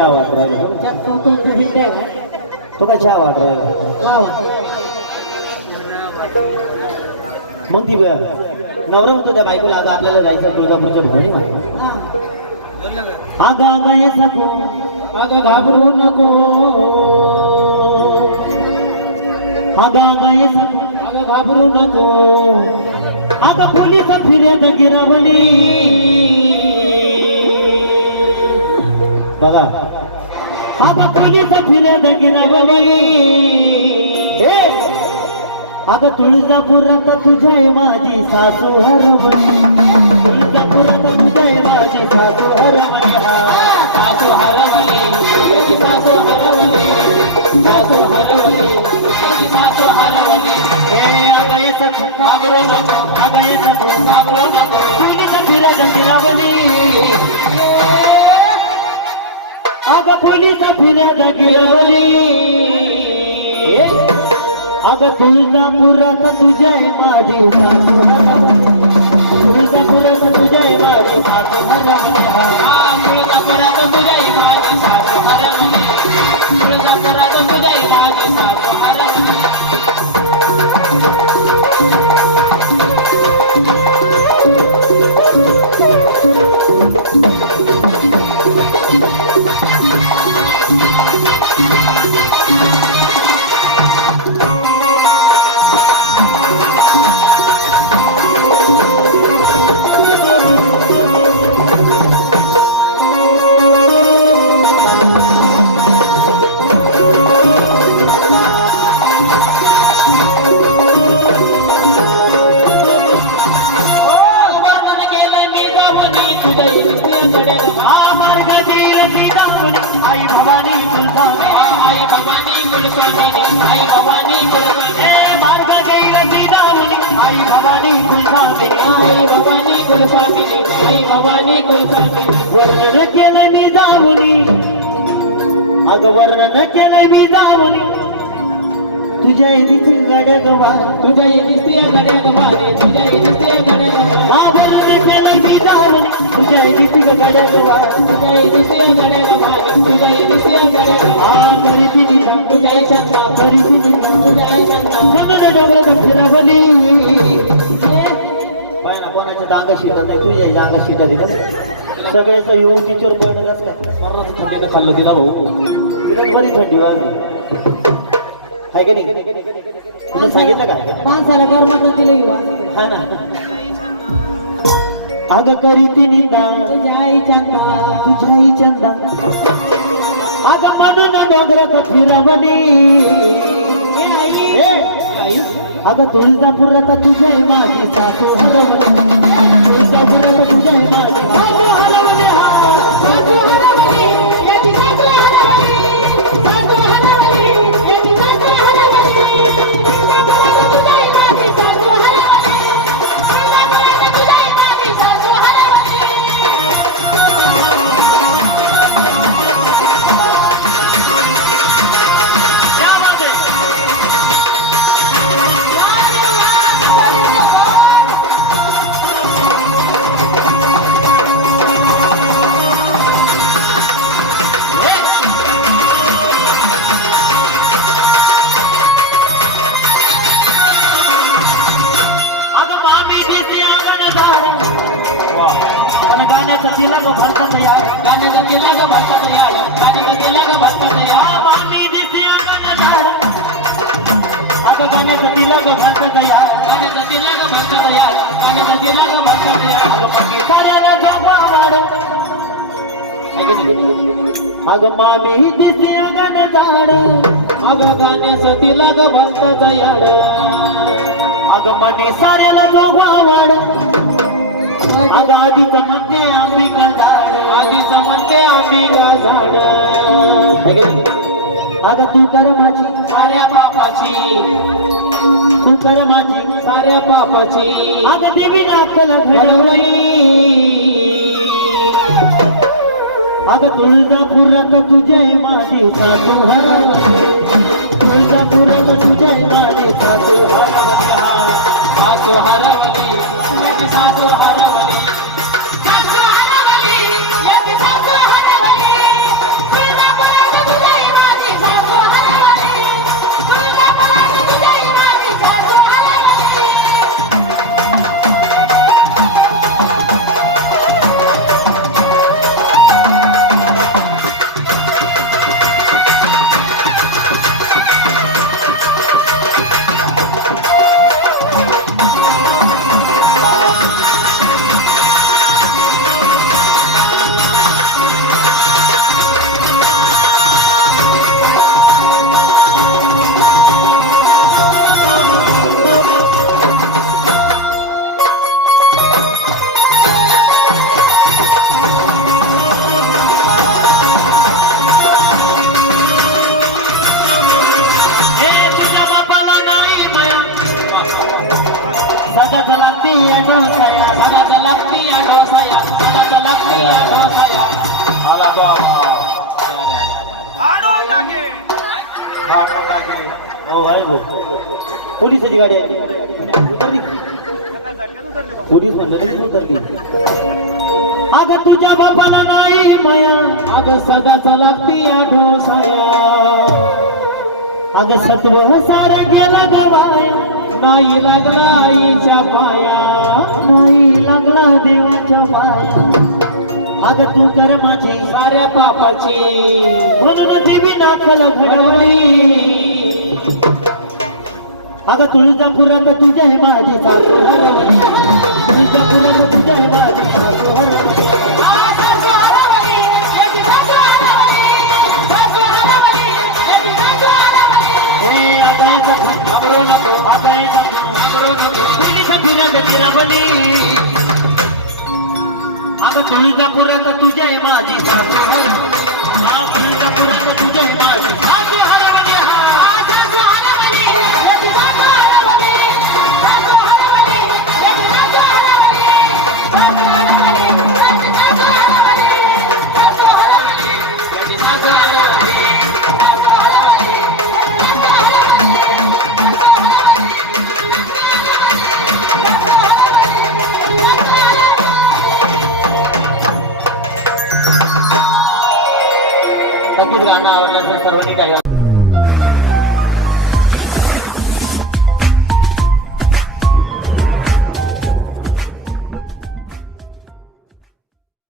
चहा वाट राहिला तू बिट्टे तो काय चहा वाट राहिला का मग ती नवरा म्हणतो त्या बायकोला अगं आपल्याला जायचं तुळजापूरच्या भवानी माता अगं अगं ये सको अगं घाबरू नको अगं अगं ये सको अगं घाबरू नको अगं पोलीस फिर्याद गिरवली बघा अगं पोलीस फिर्याद गिरवली अगं तुळजापुरात तुझ्या माझी सासू हरवली तुळजापुरात तुझ्या माझी सासू हरवली सासू हरवली सासू हरवली सासू हरवली सासू हरवली हे अगं ये सखो घाबरू नको अगं ये सखो घाबरू नको पोलीस फिर्याद गिरवली अगं पोलीस फिर्याद गिरवली अगं तुळजापुरात तुझ्या माझी सासू हरवली तुळजापुरात तुझ्या माझी सासू हरवली तुळजापुरात तुझ्या माझी सासू हरवली तुळजापुरात तुझ्या माझी सासू हरवली आई भवानी आई भवानी कुलस्वामिनी आई भवानी कुलस्वामिनी हे मार्ग जाईल सीतावनी आई भवानी कुलस्वामिनी आई भवानी कुलस्वामिनी आई भवानी कुलस्वामिनी वर्णन केलं मी जाऊनी अगं वर्णन केलं मी जाऊनी तुझ्या इथे गाड्या गवा तुझ्या येते स्त्रिया गाड्या गवाने तुझ्या येते स्त्रिया गाड्या गवाने हा वर्णन केलं मी जाऊनी तुझ्या इथे गाड्या गवा तुझ्या येते स्त्रिया गाड्या गवाने तुझ्या येते स्त्रिया गाड्या गवाने हा परिस्थिती सांग तुझ्या इच्छा परिस्थिती सांग तुझ्या इच्छा म्हणून डोंगरात फिरवली पाय ना कोणाच्या डांगा शिटत नाही तुझ्या डांगा शिटत आहे सगळ्यांचा येऊन तिच्यावर पडणं जास्त काय मरणाचं थंडीनं खाल्लं दिला भाऊ तिला बरी थंडी वाजली आहे की नाही तुला सांगितलं का माणसाला गरमात दिलं युवा हा ना अगं करी ती निंदा तुझ्या आई चंदा तुझ्या आई चंदा अगं म्हणून डोंगरात फिरवली अगं तुळजापुरात तुझ्या माझी सासू हरवली तुळजापुरात तुझ्या माझी सासू हरवली सासू हरवली याची सासू हरवली सासू हरवली याची सासू हरवली तुझ्या माझी सासू हरवली तुझ्या माझी सासू हरवली क्या बात है गाण्याचा केला ग भरता तयार गाण्याचा केला ग भरता तयार गाण्याचा केला ग भरता तयार मामी दिसती अंगणदार अगं गाण्याचा केला ग भरता तयार गाण्याचा केला ग भरता तयार गाण्याचा केला ग भरता तयार साऱ्याला झोपा मारा अगं मामी दिसती अंगणदार अगं गाण्याचा तिला ग भरता तयार अगं मने साऱ्याला झोपा मारा अगं आधीच म्हणते अंबिका झाड आधीच म्हणते अंबिका झाड अगं तू कर माझी साऱ्या पापाची तू कर माझी साऱ्या पापाची अगं देवी अक्कल घडवली अगं तुळजापुरात तुझ्या माझी सासू हरवली तुळजापुरात तुझ्या माझी सासू हरवली सासू हरवली याची सासू हरवली सासू हरवली याची सासू हरवली सगळ्यात लागती डोसाया सगळ्यात लागती या ढोसाया सगळ्यात लागती या ढोसाया आला बाबा हो भाई भाऊ पोलिसाची गाडी आहे पोलीस म्हणलं नाही उतरली अगं तुझ्या बापाला नाही माया अगं सगळ्यात लागती या ढोसाया अगं सत्व सार गेला गवाया नाही लागला आईच्या पाया नाही लागला देवाच्या पाया अगं तू कर माझी साऱ्या पापाची म्हणून देवी नाकल घडवली अगं तुळजापुरात तुझ्या माझी सासू हरवली तुळजापुरात तुझ्या माझी सासू हरवली हे आगायचं घाबरू नको घाबरू नको तुळजापुरात चिरवली अगं तुळजापुरात तुझ्या माझी सासू हरवली तुळजापुरात तुझ्या माझी सासू हरवली नक्कीच गाणं आवडलं तर सर्वांनी काय